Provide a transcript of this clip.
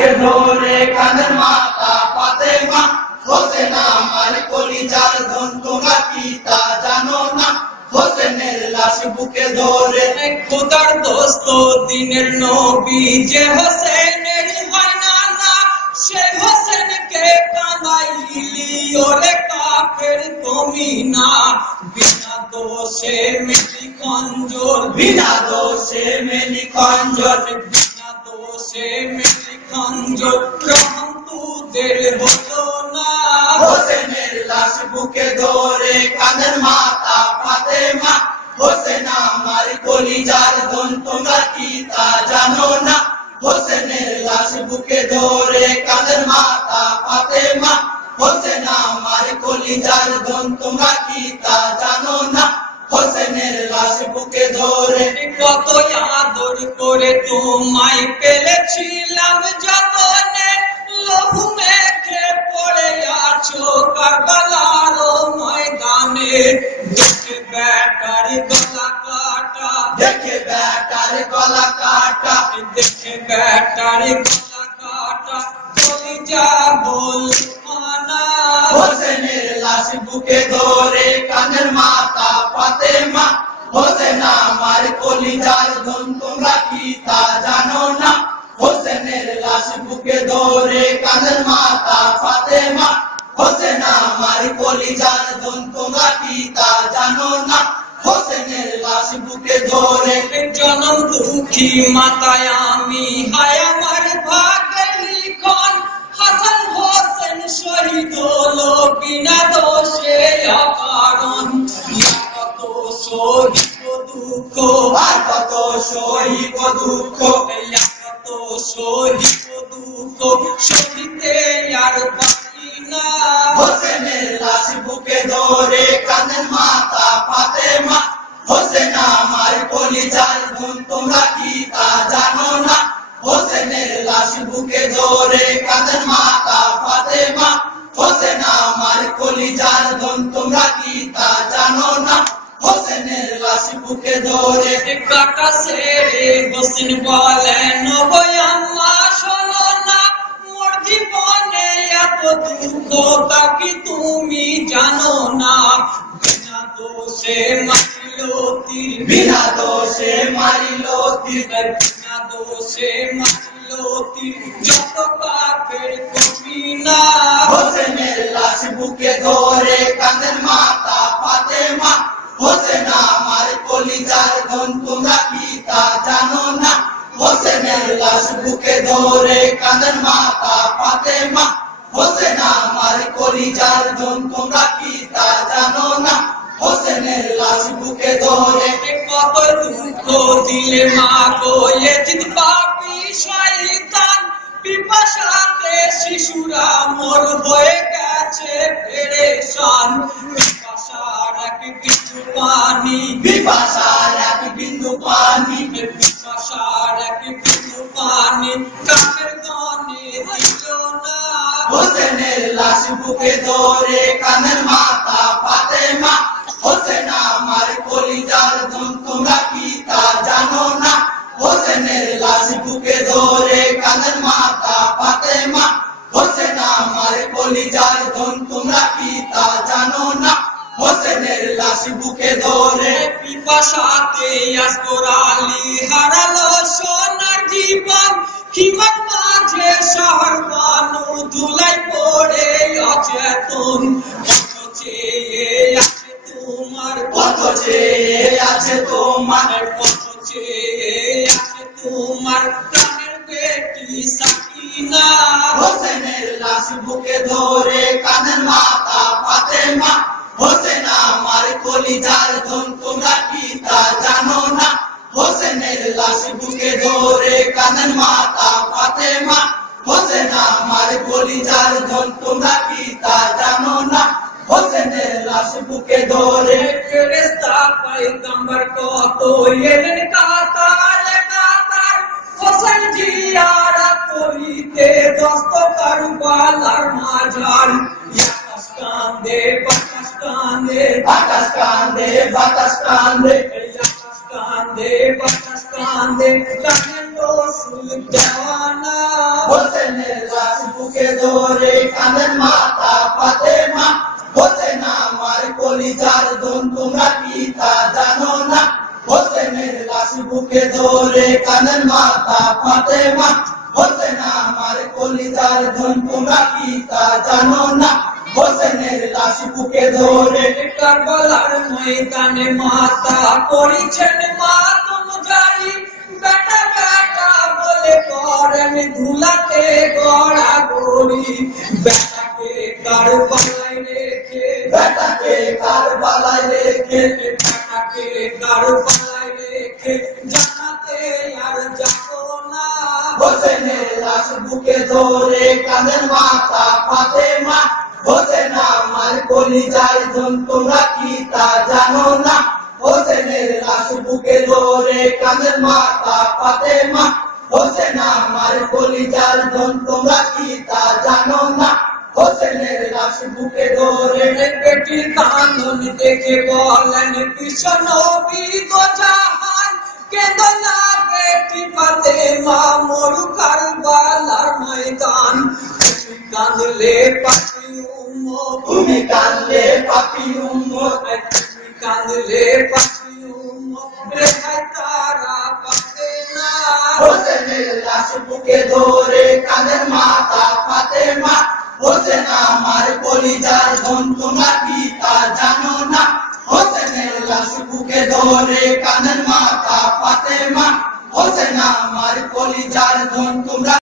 বুকে ধরে কাঁদেন মাতা ফাতেমা হোসেন আমার কলিজার ধন তোমরা কি তা জানো না হোসেনের লাশ বুকে ধরে খোদার দোস্ত দিনের নবী যে হোসেনের হয় না না সে হোসেনকে কাঁদাইলি ওরে কাফের তুমি না বিনা দোষে মেলি খঞ্জর বিনা দোষে মেলি খঞ্জর বিনা দোষে মেলি খঞ্জর রহম তুদের হলো না হোসেনের লাশ বুকে ধরে কাঁদেন মাতা ফাতেমা হোসেন আমার কলিজার ধন তোমরা কি তা জানো না হোসেনের লাশ বুকে ধরে কাঁদেন মাতা ফাতেমা হোসেন আমার কলিজার ধন তোমরা কি তা জানো না হোসেনের লাশ বুকে ধরে কত আদর করে তোমায় পেলেছিলাম যতনে লোভ মেখে পড়ে আছো কারবালার ময়দানে দেখে বেটার গলা কাটা দেখে বেটার গলা কাটা দেখে বেটার গলা কাটা কলিজা বল মানা হোসেনের লাশ বুকে ধরে কাঁদেন মাতা ফাতেমা হোসেন আমার কলিজার ধন তোমরা কি তা জানো না হোসেনের লাশ বুকে ধরে কাঁদেন মাতা ফাতেমা হোসেন আমার কলিজার ধন তোমরা কি তা জানো না হোসেনের লাশ বুকে ধরে জনম দুঃখী মাতায় আমি হায় আমার ভাগের লিখন হাসান হোসেন শহীদ হলো বিনা দোষে অকারণ কত সহিব দুঃখ আর কত সহিব দুঃখ কত সহিব দুঃখ সহিতে আর পারি না হোসেনের লাশ বুকে ধরে কাঁদেন মাতা ফাতেমা হোসেন আমার কলিজার ধন তোমরা কি তা জানো না হোসেনের লাশ বুকে ধরে কাঁদেন মাতা ফাতেমা হোসেন আমার কলিজার ধন তোমরা কি তা জানো না হোসেনের লাশ বুকে ধরে কাটা সেরে হোসেন বলেন ওই আম্মা শোনো না মোর জীবনে এত দুঃখ তা কি তুমি জানো না বিনা দোষে মারিল তীর বিনা দোষে মারিল তীর বিনা দোষে মারিল তীর যত কাফের কবি না হোসেনের লাশ বুকে ধরে কাঁদেন মাতা ফাতেমা হোসেন আমার কলিজার ধন তোমরা কি তা জানো না হোসেনের লাশ বুকে ধরে কাঁদেন মাতা ফাতেমা হোসেন আমার কলিজার ধন তোমরা কি তা জানো না হোসেনের লাশ বুকে ধরে কত দুঃখ দিলে মা গো এজিদ পাপী শয়তান পিপাসাতে শিশুরা মোর হয়ে গেছে পেরেশান পিপাসার এক বিন্দু পানি পিপাসার এক বিন্দু পানি পিপাসার এক বিন্দু পানি কাকের গনে দিল না হোসেনের লাশ বুকে ধরে কাঁদেন মাতা ফাতেমা হোসেন আমার কলিজার ধন তোমরা কি তা জানো না হোসেনের লাশ বুকে ধরে কাঁদেন মাতা ফাতেমা হোসেন আমার কলিজার ধন তোমরা কি তা জানো না হোসেনের লাশ বুকে ধরে পিপাসাতে আসগর আলী হারালো সোনার জীবন কিমার মাঝে শহর বানু ধুলাই পড়ে অচেতন কত চেয়ে আছে তোমার কত চেয়ে আছে তোমার কত চেয়ে আছে তোমার প্রাণের বেটি সাকিনা হোসেনের লাশ বুকে ধরে কাঁদেন মাতা ফাতেমা হোসেন আমার কলিজার ধন তোমরা কি তা জানো না হোসেনের লাশ বুকে ধরে কাঁদেন মাতা ফাতেমা হোসেন আমার কলিজার ধন তোমরা কি তা জানো না হোসেনের লাশ বুকে ধরে ফেরেশতা পয়গম্বর কত এলেন কাতারে কাতার হোসেন জিয়ারত করিতে দস্ত কারবালার মাঝার আকাশ কান্দে বাতাস কান্দে বাতাস কান্দে বাতাস কান্দে আকাশ কান্দে বাতাস কান্দে কানে রসুল দেওয়ানা হোসেন হোসেনের লাশ বুকে ধরে কাঁদেন মাতা ফাতেমা হোসেন আমার কলিজার ধন তোমরা কি তা জানো না হোসেনের লাশ বুকে ধরে কাঁদেন মাতা ফাতেমা হোসেন আমার কলিজার ধন তোমরা কি তা জানো না হোসেনের লাশ বুকে ধরে কারবালার ময়দানে মাতা করেছেন মাতম জারি বেটা বেটা বলে করেন ধুলাতে গড়া গড়ি বেটাকে কারবালায় রেখে বেটাকে কারবালায় রেখে বেটাকে কারবালায় রেখে জানাতে আর যাবো না হোসেনের লাশ বুকে ধরে কাঁদেন মাতা ফাতেমা হোসেন আমার কলিজার ধন তোমরা কি তা জানো না হোসেনের লাশ বুকে ধরে কাঁদেন মাতা ফাতেমা হোসেন আমার কলিজার ধন তোমরা কি তা জানো না হোসেনের লাশ বুকে ধরে বেটির কান্দন দেখে বলেন বিশ্ব নবী গো জাহান কেঁদো না বেটি ফাতেমা মরু কারবালার ময়দান তুমি কাঁদলে পাপি উম্মত তুমি কাঁদলে পাপী উম্মত তুমি কাঁদলে পাপি উম্মত রেহাই তারা পাবে না হোসেনের লাশ বুকে ধরে কাঁদেন মাতা ফাতেমা হোসেন আমার কলিজার ধন তোমরা কি তা জানো না হোসেনের লাশ বুকে ধরে কাঁদেন মাতা ফাতেমা হোসেন আমার কলিজার ধন তোমরা